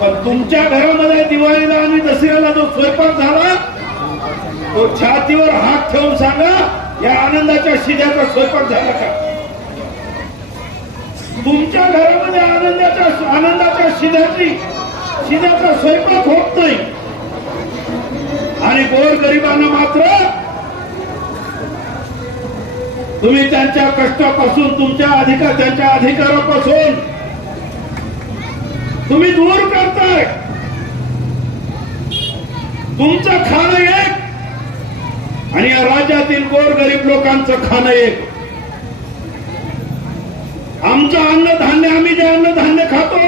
पण तुमच्या घरामध्ये दिवाळीला आणि दसऱ्याला जो स्वयंपाक झाला तो छातीवर हात ठेवून सांगा या आनंदाच्या शिद्याचा स्वयंपाक झाला का? तुमच्या घरामध्ये आनंदाच्या आनंदाच्या शिद्याची शिद्याचा स्वयंपाक होत नाही. आणि गोर गरिबांना मात्र तुम्ही त्यांच्या कष्टापासून तुमच्या अधिकार त्यांच्या अधिकारापासून तुम्ही दूर करताय. तुमचं खाणं एक आणि या राज्यातील गोर गरीब लोकांचं खाणं एक. आमचं अन्नधान्य आम्ही जे अन्नधान्य खातो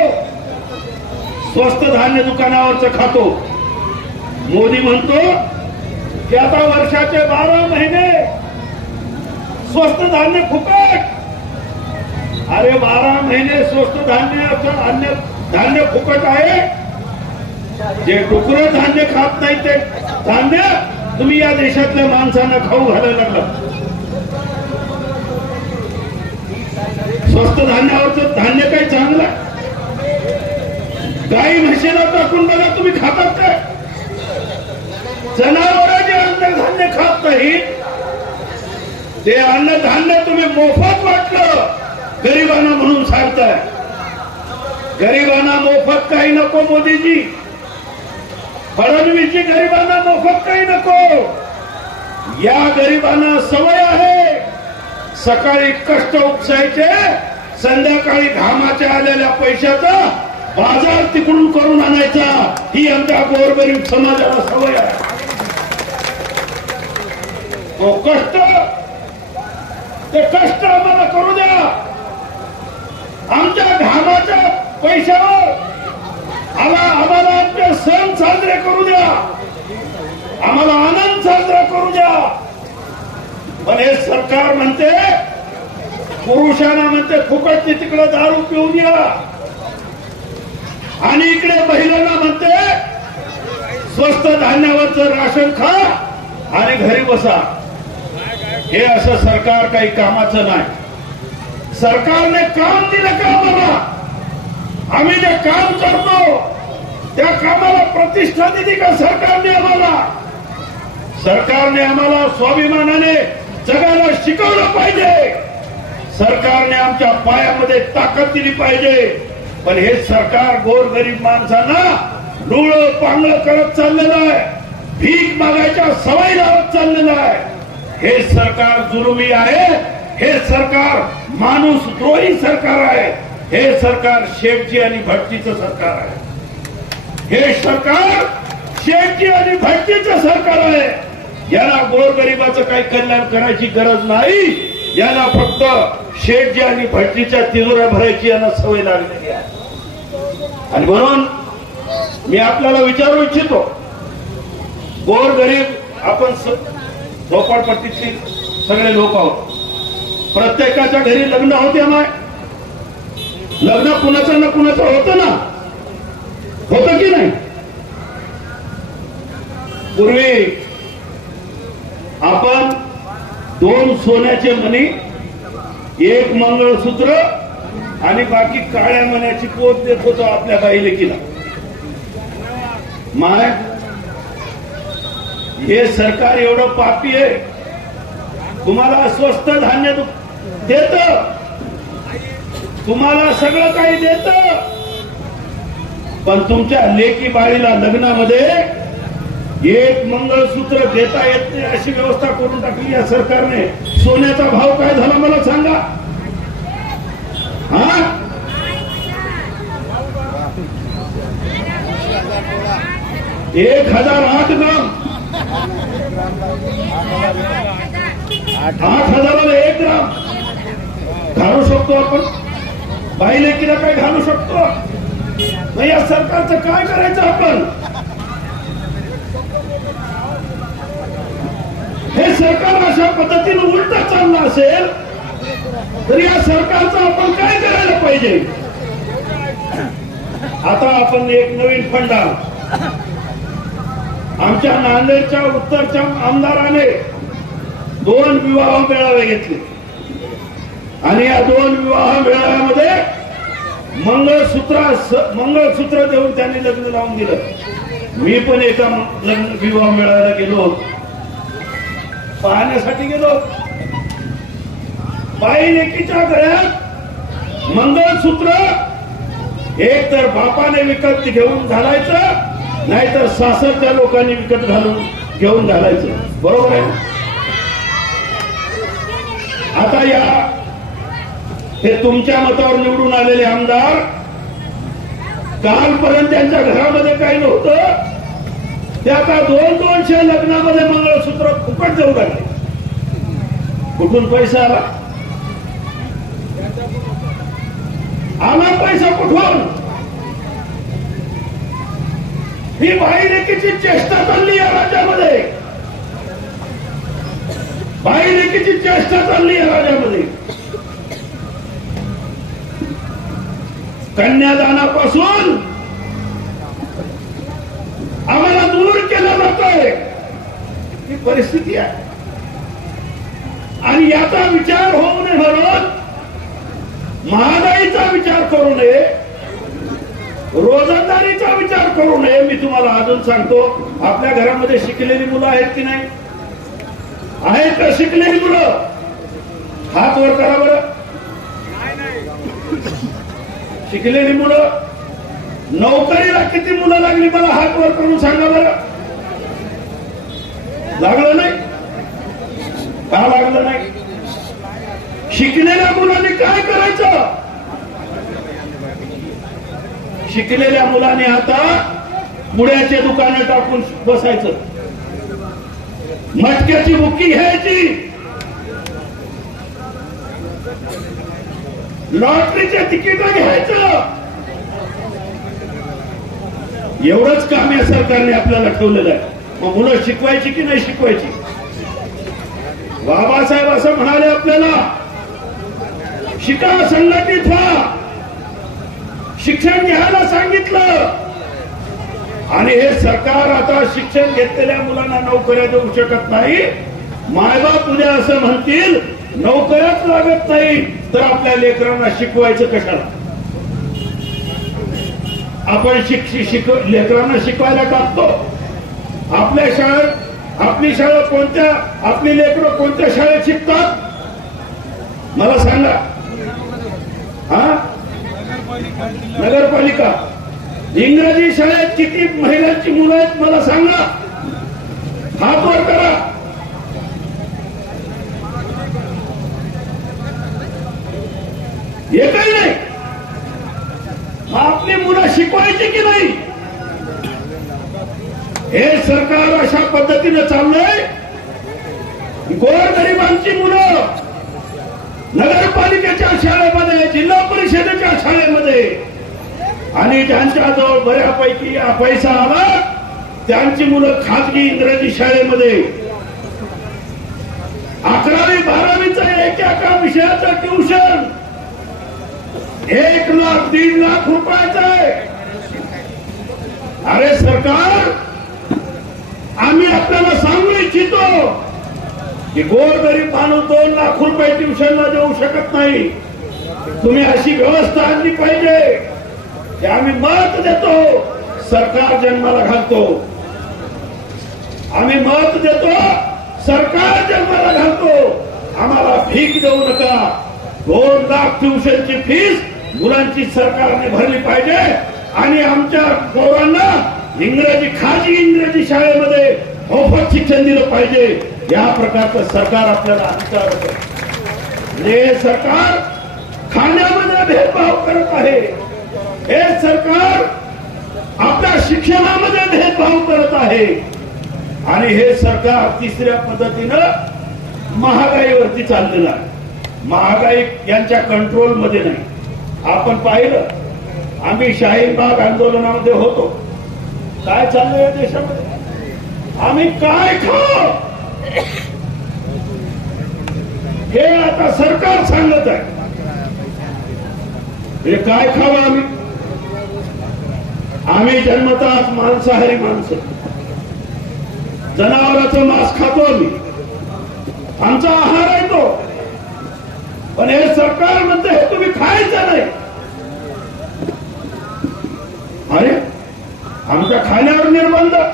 स्वस्त धान्य दुकानावरच खातो. मोदी म्हणतो की आता वर्षाचे बारा महिने स्वस्त धान्य फुकट. अरे बारा महिने स्वस्त धान्य अन्य धान्य फुकट आहे. जे डुकर धान्य खात नाही ते धान्य तुम्ही या देशातल्या माणसांना खाऊ घालायला लागला. स्वस्त धान्यावरच धान्य काही चांगलं गाई म्हशीला टाकून बघा तुम्ही खातात काय? जनावर जे अन्नधान्य खात नाही ते अन्नधान्य तुम्ही मोफत वाटलं. गरिबांना म्हणून सांगताय. गरिबांना मोफत काही नको मोदीजी. फडणवीसजी गरिबांना मोफत काही नको. या गरिबांना सवय आहे. सकाळी कष्ट उपसायचे संध्याकाळी घामाच्या आलेल्या पैशाचा बाजार तिकडून करून आणायचा. ही आमच्या गोरगरीब समाजाला सवय आहे. तो कष्ट ते कष्ट आम्हाला करू द्या. आमच्या घामाच्या पैशावर आम्हा आम्हाला आमचे सण साजरे करू द्या. आम्हाला आनंद साजरा करू द्या. पण हे सरकार म्हणते पुरुषांना म्हणते फुकटची तिकडे दारू पिऊ द्या आणि इकडे महिलांना म्हणते स्वस्त धान्यावरचं राशन खा आणि घरी बसा. हे असं सरकार काही कामाचं नाही. सरकारने काम दिलं का आम्हाला आम्ही जे काम करतो त्या कामाला प्रतिष्ठा दिली का सरकारने आम्हाला? सरकारने आम्हाला स्वाभिमानाने जगाला शिकवलं पाहिजे. सरकारने आमच्या पायामध्ये ताकद दिली पाहिजे. पण हे सरकार गोरगरीब माणसांना डोळ पांगळ करत चाललेलं आहे. भीक मागायच्या सवय लावत चाललेलं आहे. हे सरकार जुरुमी आहे. हे सरकार माणूस द्रोही सरकार आहे. हे सरकार शेठजी आणि भट्टीचं सरकार आहे. हे सरकार शेठजी आणि भट्टीचं सरकार आहे. याला गोरगरिबाचं काही कल्याण करायची गरज नाही. याला फक्त शेठजी आणि भट्टीच्या तिजोऱ्या भरायची यांना सवय लागलेली आहे. आणि म्हणून मी आपल्याला विचारू इच्छितो गोरगरीब आपण झोपडपट्टीतील सगळे लोक आहोत. प्रत्येकाच्या घरी लग्न होते ना लग्न कुणाचं ना कुणाचं होतं ना? होतं की नाही? पूर्वी आपण दोन सोन्याचे मणी एक मंगळसूत्र आणि बाकी काळ्या मण्याची पोत देत होतो आपल्या बाई लेकीला माय हे सरकार एवढं पापी आहे. तुम्हाला अस्वस्थ धान्य देत. तुम्हाला सगळं काही देत. पण तुमच्या लेकी बाळीला लग्नामध्ये एक मंगळसूत्र देता येत नाही अशी व्यवस्था करून टाकली या सरकारने. सोन्याचा भाव काय झाला मला सांगा. हा? एक हजार आठ ग्राम. आठ हजाराला एक ग्राम. घालू शकतो आपण? बाई लेकीला काय घालू शकतो? मग या सरकारचं काय करायचं आपण? हे सरकार अशा पद्धतीने उलट चाललं असेल तर या सरकारचं आपण काय करायला पाहिजे? आता आपण एक नवीन फंड आमच्या नांदेडच्या उत्तरच्या आमदाराने दोन विवाह मेळावे घेतले. आणि या दोन विवाह मेळाव्यामध्ये मंगळसूत्र मंगळसूत्र देऊन त्यांनी लग्न लावून दिलं. मी पण एका लग्न विवाह मेळाव्याला गेलो पाहण्यासाठी गेलो बाई लेकीच्या गळ्यात मंगळसूत्र एक तर बापाने विकत घेऊन घालायचं नाहीतर सासरच्या लोकांनी विकत घालून घेऊन घालायचं. बरोबर आहे आता या हे तुमच्या मतावर निवडून आलेले आमदार कालपर्यंत त्यांच्या घरामध्ये काही नव्हतं. ते आता दोन दोनशे लग्नामध्ये मंगळसूत्र फुकट देऊ लागले. कुठून पैसा आला? आला पैसा कुठून? ही बाईलेकीची चेष्टा चालली या राज्यामध्ये. बाईलेकीची चेष्टा चालली या राज्यामध्ये. कन्यादानापासून आम्हाला दूर केलं जातोय. ही परिस्थिती आहे. आणि याचा विचार होऊ नये म्हणून महागाईचा विचार करू नये रोजंदारीचा विचार करू नये. मी तुम्हाला अजून सांगतो आपल्या घरामध्ये शिकलेली मुलं आहेत की नाही? आहेत का शिकलेली मुलं? हात वर करा बरं. शिकलेली मुलं नोकरीला किती मुलं लागली मला हात वर करून सांगा बरं. लागलं नाही? का लागलं नाही? शिकलेल्या मुलांनी काय करायचं? शिकलेल्या मुलांनी आता पुण्याचे दुकानं टाकून बसायचं. मटक्याची बुक्की घ्यायची. लॉटरीचे तिकीट घ्यायचं. एवढंच काम या सरकारने आपल्याला ठेवलेलं आहे. मग मुलं शिकवायची की नाही शिकवायची? बाबासाहेब असं म्हणाले आपल्याला शिका संघटित व्हा शिक्षण घ्यायला सांगितलं. आणि हे सरकार आता शिक्षण घेतलेल्या मुलांना नोकऱ्या देऊ शकत नाही. मायबाप उद्या असं म्हणतील नोकऱ्याच लागत नाही. तर आपल्या लेकरांना शिकवायचं कशाला? आपण शिक शिक लेकरांना शिकवायला टाकतो. आपल्या शाळेत आपली शाळा कोणत्या आपली लेकरं कोणत्या शाळेत शिकतात? मला सांगा. हा? नगरपालिका. इंग्रजी शाळेत किती महिलांची मुलं आहेत मला सांगा. हा पर करा एकही नाही मग आपली मुलं शिकवायची की नाही हे कशा अशा पद्धतीने चाललंय. गोरगरिबांची मुलं नगरपालिकेच्या शाळेमध्ये जिल्हा परिषदेच्या शाळेमध्ये. आणि ज्यांच्याजवळ बऱ्यापैकी पैसा आला त्यांची मुलं खाजगी इंग्रजी शाळेमध्ये. अकरावी बारावीचं एक एका विषयाचं ट्युशन एक लाख दीड लाख रुपयाचं आहे. अरे सरकार आम्ही आपल्याला सांगू इच्छितो की गोरगरीब माणूस दोन लाख रुपये ट्युशनला देऊ शकत नाही. तुम्ही अशी व्यवस्था आणली पाहिजे की आम्ही मत देतो सरकार जन्माला घालतो. आम्ही मत देतो सरकार जन्माला घालतो. आम्हाला भीक देऊ नका. दोन लाख ट्युशनची फीस मुलांची सरकारने भरली पाहिजे आणि आमच्या गोरांना इंग्रजी खाजगी इंग्रजी शाळेमध्ये मोफत शिक्षण दिलं पाहिजे. या प्रकारचं सरकार आपल्याला अधिकार हे सरकार खाण्यामध्ये भेदभाव करत आहे. हे सरकार आपल्या शिक्षणामध्ये भेदभाव करत आहे. आणि हे सरकार तिसऱ्या पद्धतीनं महागाईवरती चाललेलं आहे. महागाई यांच्या कंट्रोलमध्ये नाही. आपण पाहिलं आम्ही शाहीन बाग आंदोलनामध्ये होतो. काय चाललंय या देशामध्ये? आम्ही काय खाऊ? हे आता सरकार सांगत आहे. हे काय खावं आम्ही? आम्ही जन्मताच मांसाहारी माणसं. जनावराचं मांस खातो आम्ही. आमचा आहार आहे तो. पण हे सरकार म्हणते हे तुम्ही खायचं नाही. अरे आमच्या खाण्यावर निर्बंध